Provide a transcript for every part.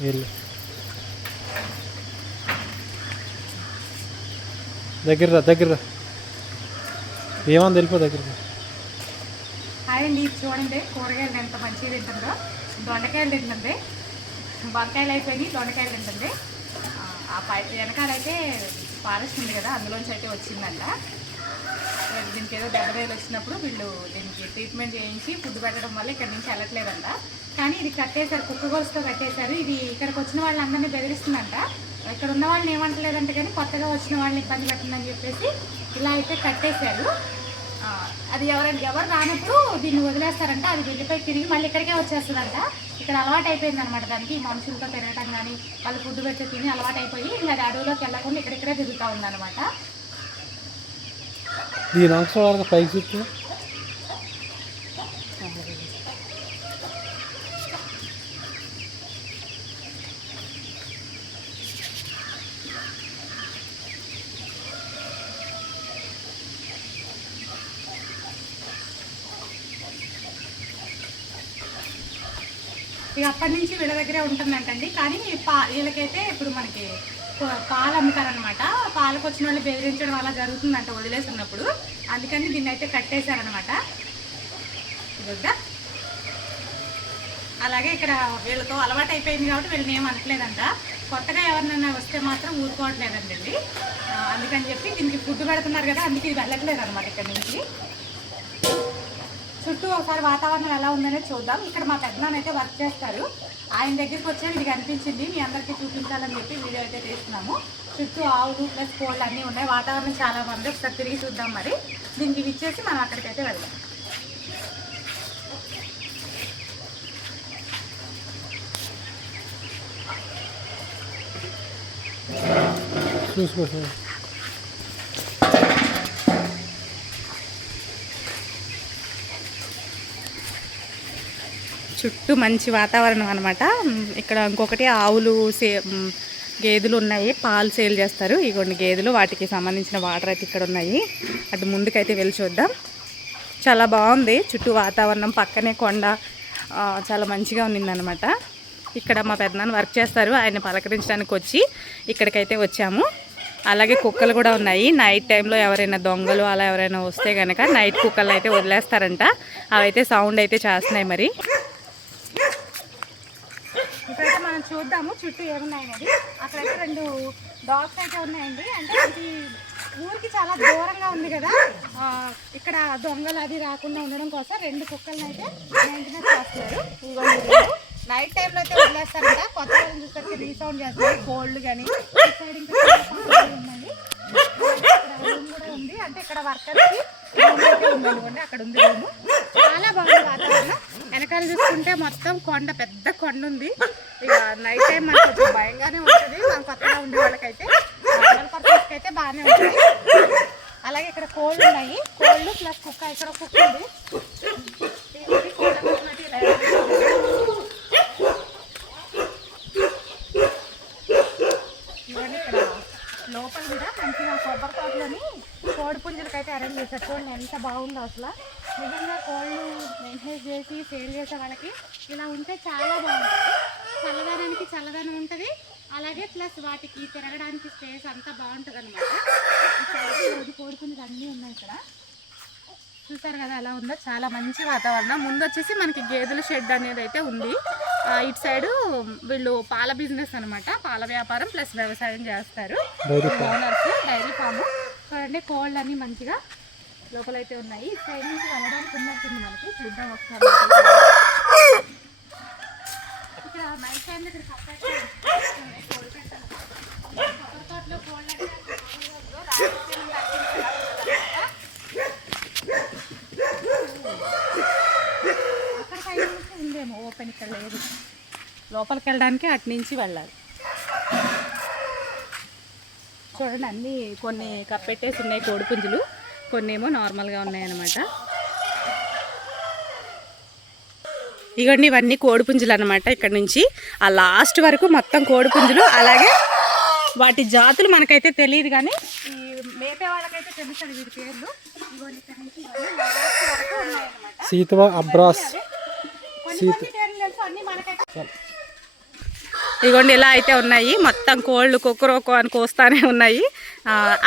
వెళ్ళు. దగ్గర దగ్గర ఏమని తెలిపో దగ్గర హాయ్ అండి చూడండి. కూరగాయలు ఎంత మంచిగా తింటుందో దొండకాయలు తింటుంది వంకాయలు అయిపోయినాయి దొండకాయలు తింటుంది ఆ, ఆ పై వెనకాలైతే ఫారెస్ట్ ఉంది కదా అందులోంచి అయితే వచ్చిందంట. దీనికి ఏదో దెబ్బతేలు వచ్చినప్పుడు వీళ్ళు దీనికి ట్రీట్మెంట్ చేయించి ఫుడ్ పెట్టడం వల్ల ఇక్కడ నుంచి వెళ్ళట్లేదంట. కానీ ఇది కట్టేశారు కుక్క గోల్స్తో కట్టేశారు. ఇది ఇక్కడికి వచ్చిన వాళ్ళందరినీ బెదిరిస్తుందంట. ఇక్కడ ఉన్న వాళ్ళని ఏమంటలేదంట కానీ కొత్తగా వచ్చిన వాళ్ళని ఇబ్బంది పెట్టిందని చెప్పేసి ఇలా అయితే కట్టేశారు. అది ఎవరైనా ఎవరు రానప్పుడు దీన్ని వదిలేస్తారంట. అది వెళ్ళిపోయి తిరిగి మళ్ళీ ఇక్కడికే వచ్చేస్తుందంట. ఇక్కడ అలవాటు అయిపోయింది అనమాట దానికి. ఈ మనుషులతో తిరగటం కానీ వాళ్ళు ఫుడ్ పెట్టి తిని అలవాటు అయిపోయి ఇంకా అది అడవిలోకి వెళ్ళకుండా ఇక్కడిక్కడే తిరుగుతూ ఉందన్నమాట దీని అంశ పైకి చుట్టూ ఇక అప్పటి నుంచి వీళ్ళ దగ్గరే ఉంటుందంటండి. కానీ పా వీళ్ళకైతే ఇప్పుడు మనకి పాలు అమ్ముతారనమాట పాలకు వచ్చిన వాళ్ళు బెదిరించడం అలా జరుగుతుందంట వదిలేస్తున్నప్పుడు. అందుకని దీన్ని అయితే కట్టేశారనమాట ఇదొద్దా? అలాగే ఇక్కడ వీళ్ళతో అలవాటు అయిపోయింది కాబట్టి వీళ్ళని ఏం అనట్లేదంట. కొత్తగా ఎవరినైనా వస్తే మాత్రం ఊరుకోవట్లేదండి అందుకని చెప్పి దీనికి ఫుడ్ పెడుతున్నారు కదా అందుకే ఇది వెళ్ళట్లేదు అనమాట ఇక్కడ నుంచి. చుట్టూ ఒకసారి వాతావరణం ఎలా ఉందనే చూద్దాం. ఇక్కడ మా పెద్దనాన్న అయితే వర్క్ చేస్తారు. ఆయన దగ్గరికి వచ్చాను ఇది కనిపించింది. మీ అందరికీ చూపించాలని చెప్పి వీడియో అయితే తీస్తున్నాము. చుట్టూ ఆవులు ప్లస్ కోళ్ళు అన్నీ ఉన్నాయి. వాతావరణం చాలా బాగుంది. ఒకసారి తిరిగి చూద్దాం మరి. దీనికి ఇచ్చేసి మనం అక్కడికైతే వెళ్దాం. చూసుకో చుట్టూ మంచి వాతావరణం అనమాట ఇక్కడ ఇంకొకటి ఆవులు సే గేదెలు ఉన్నాయి. పాలు సేల్ చేస్తారు. ఇగోండి గేదెలు వాటికి సంబంధించిన వాటర్ అయితే ఇక్కడ ఉన్నాయి. అటు ముందుకైతే వెళ్ళి చూద్దాం. చాలా బాగుంది. చుట్టూ వాతావరణం పక్కనే కొండ చాలా మంచిగా ఉన్నిందనమాట ఇక్కడ మా పెద్దనాన్న వర్క్ చేస్తారు. ఆయన పలకరించడానికి వచ్చి ఇక్కడికైతే వచ్చాము. అలాగే కుక్కలు కూడా ఉన్నాయి. నైట్ టైంలో ఎవరైనా దొంగలు అలా ఎవరైనా వస్తే కనుక నైట్ కుక్కలు అయితే వదిలేస్తారంట. అవైతే సౌండ్ అయితే చేస్తున్నాయి మరి. మనం చూద్దాము చుట్టూ ఏమున్నాయనేది అక్కడైతే రెండు డాగ్స్ అయితే ఉన్నాయండి. అంటే ఇది ఊరికి చాలా దూరంగా ఉంది కదా. ఇక్కడ దొంగలు అది రాకుండా ఉండడం కోసం రెండు కుక్కలను అయితే మెయింటెనెన్స్ చేస్తున్నారు. నైట్ టైంలో అయితే వదిలేస్తారంట కొత్త వాళ్ళని చూసరికి రీసౌండ్ చేస్తారు కోల్డ్ కానీ సైడ్ ఇంకా ఉన్నాయి రూమ్ కూడా ఉంది. అంటే ఇక్కడ వర్కర్స్ రూమ్ అక్కడ ఉంది రూమ్ చాలా బాగుంది వాతావరణం. వెనకాల చూసుకుంటే మొత్తం కొండ పెద్ద కొండ ఉంది. ఇక నైట్ టైం మనకు కొంచెం భయంగానే ఉంటుంది. మన కొత్తగా ఉండే వాళ్ళకైతే అయితే బాగానే ఉంటుంది అలాగే ఇక్కడ కోళ్ళు ఉన్నాయి. కోళ్ళు ప్లస్ కుక్క ఇక్కడ ఒక కుక్క ఉంది. లోపల కూడా మంచిగా కొబ్బరి తోటలోని కోడి పుంజులకైతే అరేంజ్ చేశారు. చూడండి ఎంత బాగుందో అసలు. నిజంగా కోళ్ళు మెయింటైన్ చేసి సేల్ చేసే వాళ్ళకి ఇలా ఉంటే చాలా బాగుంటుంది. చల్లదనానికి చల్లదనం ఉంటుంది. అలాగే ప్లస్ వాటికి తిరగడానికి స్పేస్ అంతా బాగుంటుంది అనమాట రోజు పుంజులు అన్నీ ఉన్నాయి ఇక్కడ. చూసారు కదా ఎలా ఉందో? చాలా మంచి వాతావరణం. ముందు వచ్చేసి మనకి గేదెల షెడ్ అనేది అయితే ఉంది. ఇటు సైడు వీళ్ళు పాల బిజినెస్ అన్నమాట. పాల వ్యాపారం ప్లస్ వ్యవసాయం చేస్తారు. Owners dairy farm. చూడండి కోళ్ళు అన్ని మంచిగా లోపలైతే ఉన్నాయి. సైడ్ నుంచి వెళ్ళడానికి ఉన్నట్టుంది మనకి. చూద్దాం ఒకసారి ఇక్కడ నైట్ టైం ఇక్కడ కప్పేసి ఉన్నాయి, అక్కడ ఉందేమో. ఓపెన్ ఇక్కడ లేదు. లోపలికి వెళ్ళడానికి అటు నుంచి వెళ్ళాలి. చూడండి అన్నీ కొన్ని కప్పెట్టేసి ఉన్నాయి కోడిపుంజులు. కొన్ని ఏమో నార్మల్గా ఉన్నాయన్నమాట. ఇగోండి ఇవన్నీ కోడిపుంజులు అనమాట ఇక్కడ నుంచి. ఆ లాస్ట్ వరకు మొత్తం కోడిపుంజులు అలాగే వాటి జాతులు మనకైతే తెలియదు కానీ మేపే వాళ్ళకైతే తెలుస్తుంది వీటి పేర్లు. సీతవ అబ్రాస్ కొన్ని కొన్ని పేర్లు తెలుసు అన్నీ మనకైతే ఇదిగోండి ఇలా అయితే ఉన్నాయి మొత్తం కోళ్ళు కుక్కరోకో అని కోస్తానే ఉన్నాయి.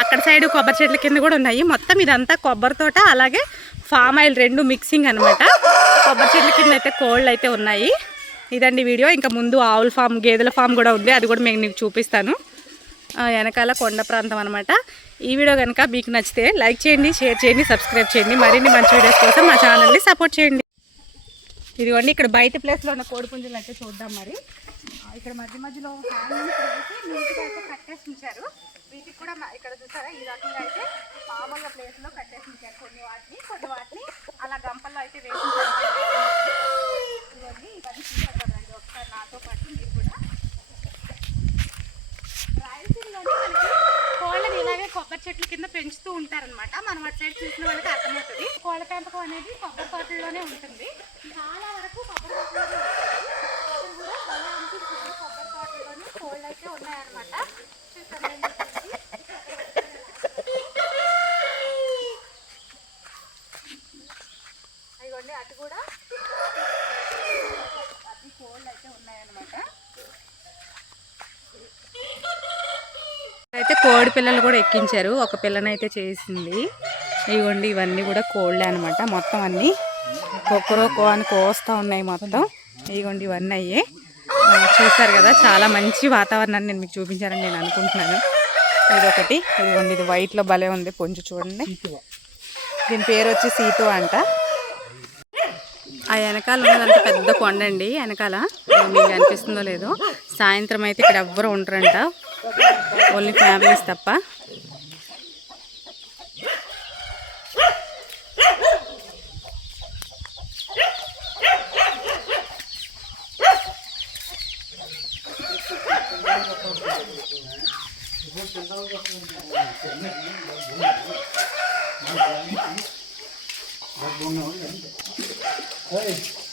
అక్కడ సైడ్ కొబ్బరి చెట్ల కింద కూడా ఉన్నాయి. మొత్తం ఇదంతా కొబ్బరి తోట అలాగే ఫామ్ ఆయిల్ రెండు మిక్సింగ్ అనమాట కొబ్బరి చెట్ల కింద అయితే కోళ్ళు అయితే ఉన్నాయి. ఇదండి వీడియో. ఇంకా ముందు ఆవుల ఫామ్ గేదెల ఫామ్ కూడా ఉంది. అది కూడా మేము నీకు చూపిస్తాను వెనకాల కొండ ప్రాంతం అనమాట ఈ వీడియో కనుక మీకు నచ్చితే లైక్ చేయండి షేర్ చేయండి సబ్స్క్రైబ్ చేయండి. మరిన్ని మంచి వీడియోస్ కోసం మా ఛానల్ని సపోర్ట్ చేయండి. ఇదిగోండి ఇక్కడ బయట ప్లేస్లో ఉన్న కోడిపుంజులు అయితే చూద్దాం మరి. ఇక్కడ మధ్య మధ్యలో హ్యాంగింగ్స్ నీట్గా అయితే కట్టేసి ఉంచారు. వీటికి కూడా ఇక్కడ చూసారా ఈ రకంగా అయితే మామూలుగా ప్లేస్లో కట్టేసి ఉంచారు. కొన్ని వాటిని కొన్ని వాటిని అలా గంపల్లో అయితే వేసి ఉంచారు. ఇవన్నీ చూసారు ఒకసారి నాతో పాటు మీరు కూడా. రాయలసీమలోనే మనకి కోళ్ళని ఇలాగే కొబ్బరి చెట్ల కింద పెంచుతూ ఉంటారనమాట మనం అటు సైడ్ చూసిన వాళ్ళకి అర్థమవుతుంది. కోళ్ళ పెంపకం అనేది కొబ్బరి తోటల్లోనే ఉంటుంది. చాలా వరకు కొబ్బరి తోటలోనే ఉంటుంది ఇక్కడ కూడా భలే అనిపిస్తుంది కొబ్బరి తోటలోనే కోళ్ళు అయితే ఉన్నాయన్నమాట. అటు కూడా. కోళ్ళు అయితే ఉన్నాయన్నమాట. అయితే కోడి పిల్లలు కూడా ఎక్కించారు. ఒక పిల్లనైతే చేసింది. ఇదిగోండి ఇవన్నీ కూడా కోళ్ళే అనమాట మొత్తం అన్నీ కొక్కరో అని కోస్తూ ఉన్నాయి మొత్తం. ఇవ్వండి ఇవన్నీ అయ్యే. చూశారు కదా చాలా మంచి వాతావరణాన్ని నేను మీకు చూపించానని నేను అనుకుంటున్నాను. ఇది ఒకటి ఇదిగోండి ఇది వైట్లో భలే ఉంది. పొంచు చూడండి. దీని పేరు వచ్చి సీతో అంట. ఆ వెనకాల ఉన్నదంతా పెద్ద కొండ అండి వెనకాల మీకు అనిపిస్తుందో లేదో. సాయంత్రం అయితే ఇక్కడ ఎవ్వరు ఉండరంట. ఓన్లీ ఫ్యామిలీస్ తప్ప.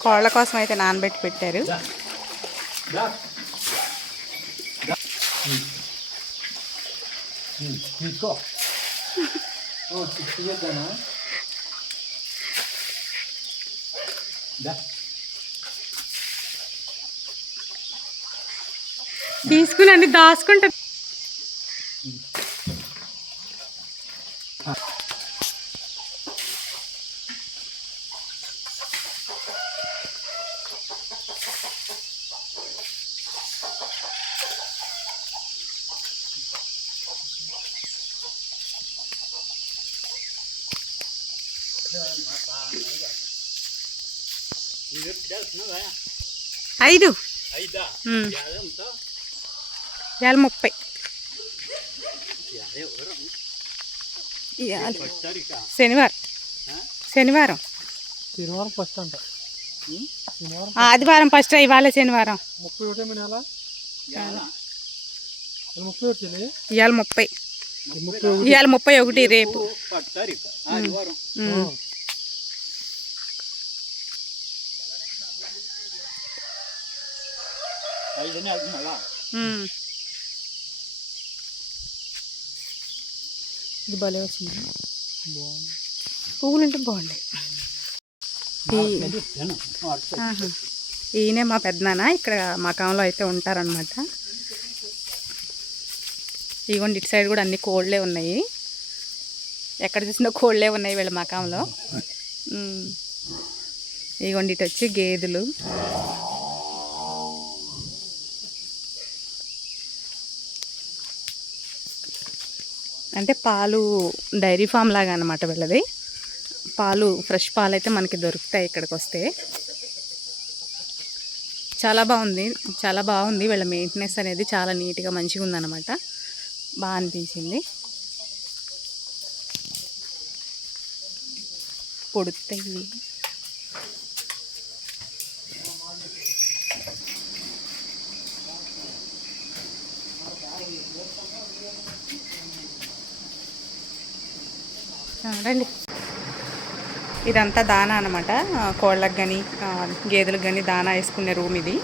కోళ్ళ కోసం అయితే నానబెట్టి పెట్టారు. తీసుకో. సిక్స్ అన్ని దాచుకుంటా. ఐదు. ఉమ్. ఇవాళ ముప్పై. శనివారం. శనివారం. శనివారం ఫస్ట్ అంట. ఆదివారం ఫస్ట్ ఇవాళ శనివారం. ముప్పై ఒకటే ఇవాళ ముప్పై. ఇవాళ ముప్పై ఒకటి రేపు ఉమ్. ఇది భలే వచ్చింది. పువ్వులు ఉంటే బాగుండే. ఈయనే మా పెద్దనాన్న ఇక్కడ మకాంలో అయితే ఉంటారనమాట ఇగోండి ఇటు సైడ్ కూడా అన్ని కోళ్ళే ఉన్నాయి. ఎక్కడ చూసినా కోళ్ళే ఉన్నాయి వీళ్ళ మకాంలో. ఇగోండి ఇటు వచ్చి గేదెలు. అంటే పాలు డైరీ ఫామ్ లాగా అనమాట వీళ్ళది. పాలు ఫ్రెష్ పాలు అయితే మనకి దొరుకుతాయి ఇక్కడికి వస్తే చాలా బాగుంది. చాలా బాగుంది. వీళ్ళ మెయింటెనెన్స్ అనేది చాలా నీట్గా మంచిగా ఉందన్నమాట. బాగా అనిపించింది. పొడుతాయి రండి. ఇదంతా దానా అనమాట కోళ్ళకు కానీ గేదెలకు కానీ దానా వేసుకునే రూమ్ ఇది.